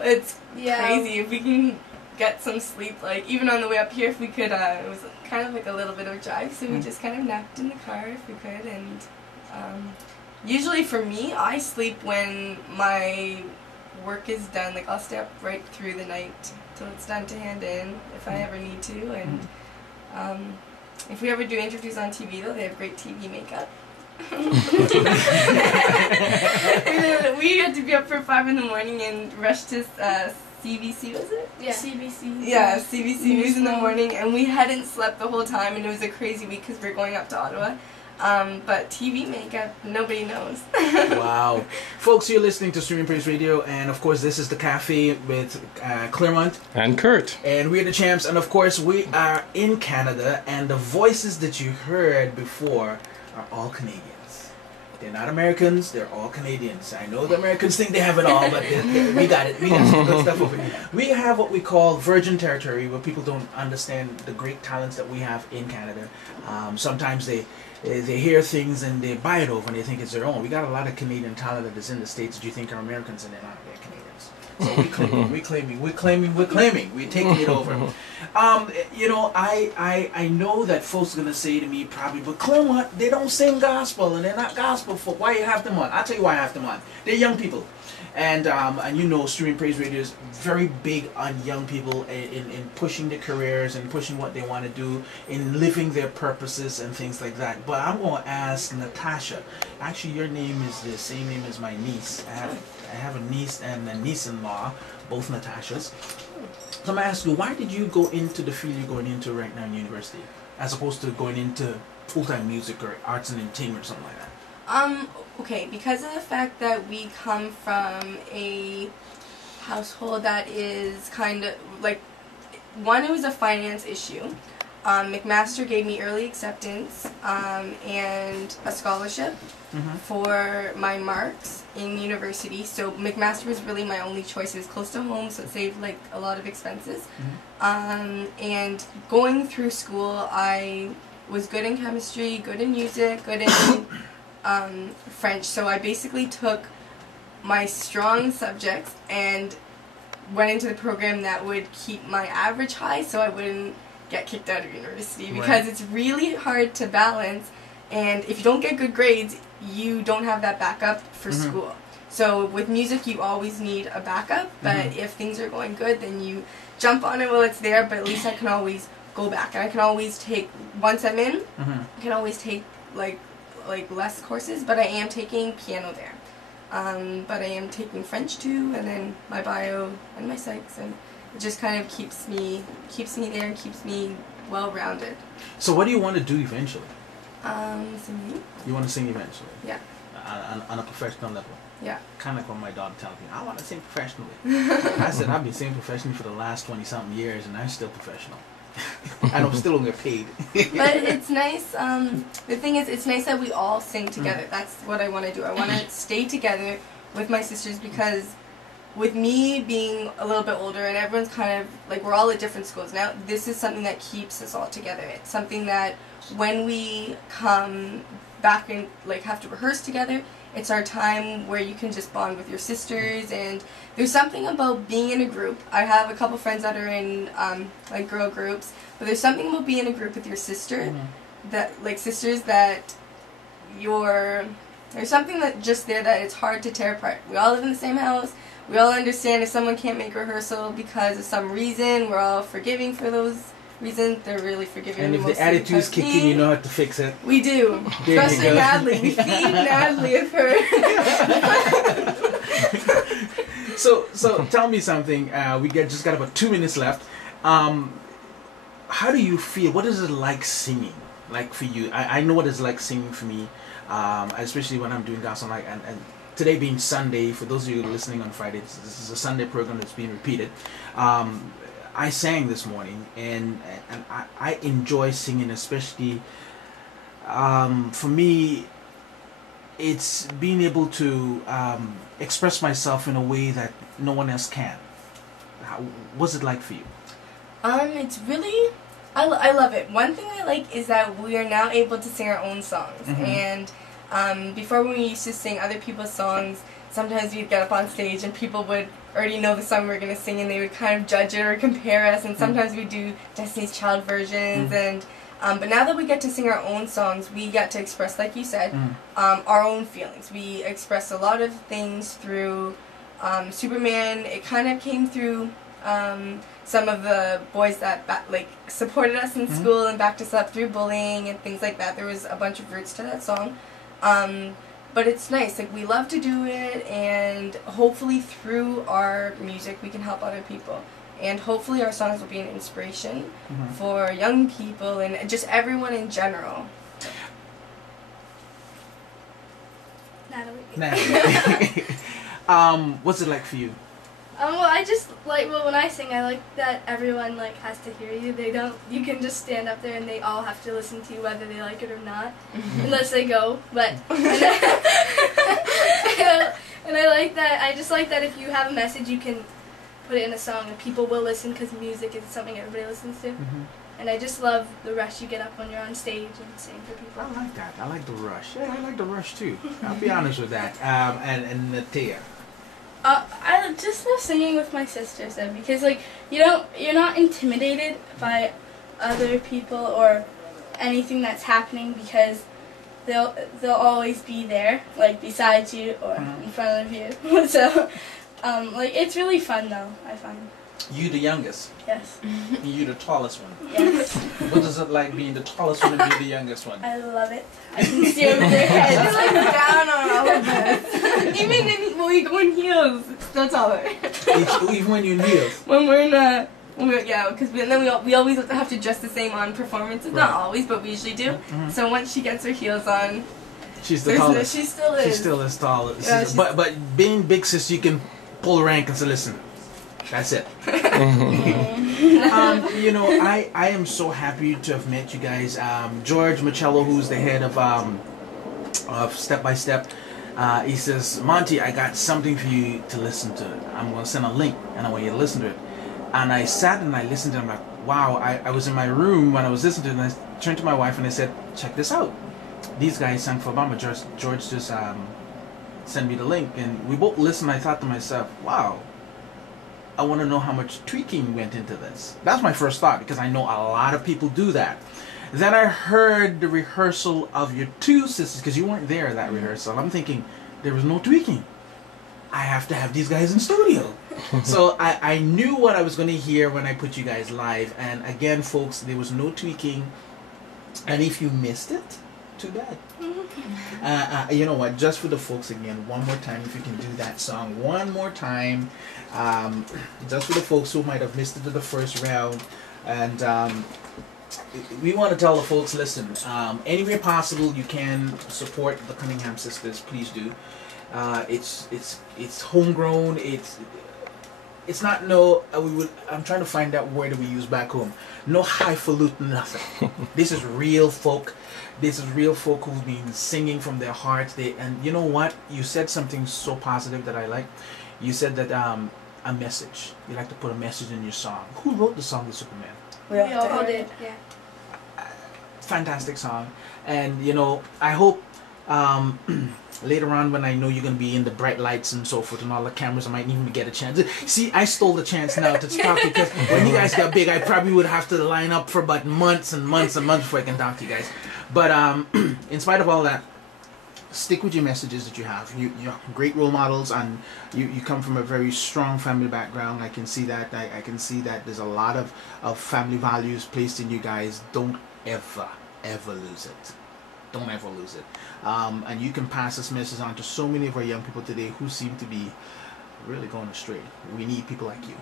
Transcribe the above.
it's crazy. If we can get some sleep, like even on the way up here, if we could, it was kind of like a little bit of a drive, so we just kind of napped in the car if we could. And usually for me, I sleep when my work is done. Like I'll stay up right through the night till it's done to hand in if I ever need to. And if we ever do interviews on TV, though, they have great TV makeup. We had to be up for 5 in the morning and rush to CBC, was it? Yeah. CBC. Yeah, CBC News in the morning, and we hadn't slept the whole time, and it was a crazy week because we were going up to Ottawa. But TV makeup, nobody knows. Wow. Folks, you're listening to Streaming Praise Radio, and of course this is The Cafe with Clairmont. And Kurt. And we're the champs, and of course we are in Canada, and the voices that you heard before are all Canadians. They're not Americans, they're all Canadians. I know the Americans think they have it all, but we got it. We got some good stuff over here. We have what we call virgin territory, where people don't understand the great talents that we have in Canada. Sometimes they hear things and they buy it over and they think it's their own. We got a lot of Canadian talent that is in the States that you think are Americans, and they're not. They're Canadians. So we're claiming. We're taking it over. You know, I know that folks are going to say to me probably, but Clairmont, they don't sing gospel and they're not gospel folk. Why you have them on? I'll tell you why I have them on. They're young people. And you know, Streaming Praise Radio is very big on young people in pushing their careers and pushing what they want to do, in living their purposes and things like that. But I'm going to ask Natasha. Actually, your name is the same name as my niece. I have a niece and a niece-in-law, both Natashas. So I'm going to ask you, why did you go into the field you're going into right now in university, as opposed to going into full-time music or arts and entertainment or something like that? Okay, because of the fact that we come from a household that is kind of like, one, it was a finance issue. McMaster gave me early acceptance and a scholarship for my marks in university. So McMaster was really my only choice. It was close to home, so it saved like a lot of expenses. And going through school, I was good in chemistry, good in music, good in French. So I basically took my strong subjects and went into the program that would keep my average high, so I wouldn't get kicked out of university, because it's really hard to balance, and if you don't get good grades, you don't have that backup for school. So with music, you always need a backup, but if things are going good, then you jump on it while it's there, but at least I can always go back, and I can always take, once I'm in, I can always take like less courses, but I am taking piano there. But I am taking French too, and then my bio and my psychs, and it just kind of keeps me there and keeps me well-rounded. So what do you want to do eventually? Singing. You want to sing eventually? Yeah. On a professional level? Yeah. Kind of like when my daughter tells me, I want to sing professionally. I said, I've been singing professionally for the last 20-something years, and I'm still professional. And I'm still don't get paid. But it's nice, the thing is, it's nice that we all sing together. That's what I want to do. I want to stay together with my sisters, because with me being a little bit older and everyone's kind of, like, we're all at different schools now, this is something that keeps us all together. It's something that when we come back and, like, have to rehearse together, it's our time where you can just bond with your sisters, and there's something about being in a group. I have a couple friends that are in, like, girl groups, but there's something about being in a group with your sister, that, like, sisters that there's something that just there that it's hard to tear apart. We all live in the same house. We all understand if someone can't make rehearsal because of some reason, we're all forgiving for those reasons. They're really forgiving. And if the attitude's kicking, you know how to fix it. We do. Especially Natalie. We feed Natalie of her. So tell me something. We just got about 2 minutes left. How do you feel? What is it like singing? Like for you? I know what it's like singing for me, especially when I'm doing gospel. Like and today being Sunday, for those of you listening on Friday, this is a Sunday program that's being repeated. I sang this morning, and I enjoy singing, especially for me, it's being able to express myself in a way that no one else can. What's it like for you? It's really, I love it. One thing I like is that we are now able to sing our own songs, and before when we used to sing other people's songs, sometimes we'd get up on stage and people would already know the song we were going to sing, and they would kind of judge it or compare us, and sometimes we'd do Destiny's Child versions, and but now that we get to sing our own songs, we get to express, like you said, our own feelings. We express a lot of things through Superman. It kind of came through some of the boys that supported us in school and backed us up through bullying and things like that. There was a bunch of roots to that song. But it's nice, like, we love to do it, and hopefully through our music we can help other people. And hopefully our songs will be an inspiration for young people and just everyone in general. Natalie. What's it like for you? Well, I just like, when I sing, I like that everyone like has to hear you. You can just stand up there and they all have to listen to you whether they like it or not, unless they go. But and I like that. I just like that if you have a message, you can put it in a song and people will listen, because music is something everybody listens to. And I just love the rush you get up when you're on stage and sing for people. I like that. I like the rush. Yeah, I like the rush too. I'll be honest with that. And Natia. I just love singing with my sisters though, because like you're not intimidated by other people or anything that's happening, because they'll always be there, like beside you or in front of you. So like, it's really fun though, I find. You the youngest? Yes. You the tallest one? Yes. What is it like being the tallest one and being the youngest one? I love it. I can see over their heads. It's like down on all of us. Even when we go in heels, it's still taller. Even when you're in heels? When we're in because we always have to dress the same on performances. Not always, but we usually do. So once she gets her heels on, she's the tallest. She still is. She's still as tall. Yeah, but being big sis, you can pull rank and say, listen, that's it. You know, I am so happy to have met you guys. George Michello, who's the head of Step by Step, he says, Monty, I got something for you to listen to. I'm going to send a link, and I want you to listen to it. And I sat and I listened to it. I'm like, wow. I was in my room when I was listening to it, and I turned to my wife and I said, check this out. These guys sang for Obama. George just sent me the link, and we both listened. I thought to myself, wow, I want to know how much tweaking went into this. That's my first thought, because I know a lot of people do that. Then I heard the rehearsal of your two sisters, because you weren't there at that rehearsal. I'm thinking, there was no tweaking. I have to have these guys in studio. So I knew what I was going to hear when I put you guys live. And again, folks, there was no tweaking. And if you missed it, too bad. You know what? Just for the folks again, one more time, if you can do that song one more time. Just for the folks who might have missed it to the first round. And we want to tell the folks, listen, any way possible you can support the Cunningham sisters, please do. It's homegrown. It's not I'm trying to find out word that we use back home. No highfalutin nothing. This is real folk. This is real folk who've been singing from their hearts. And you know what? You said something so positive that I like. You said that a message. You like to put a message in your song. Who wrote the song, The Superman? We all did. Yeah. Fantastic song. And you know, I hope later on, when I know you're going to be in the bright lights and so forth and all the cameras, I might even get a chance. See, I stole the chance now to talk, because when you guys got big, I probably would have to line up for about months and months and months before I can talk to you guys. But in spite of all that, stick with your messages that you have. You're great role models, and you come from a very strong family background. I can see that. I can see that there's a lot of family values placed in you guys. Don't ever lose it. Don't ever lose it. And you can pass this message on to so many of our young people today who seem to be really going astray. We need people like you.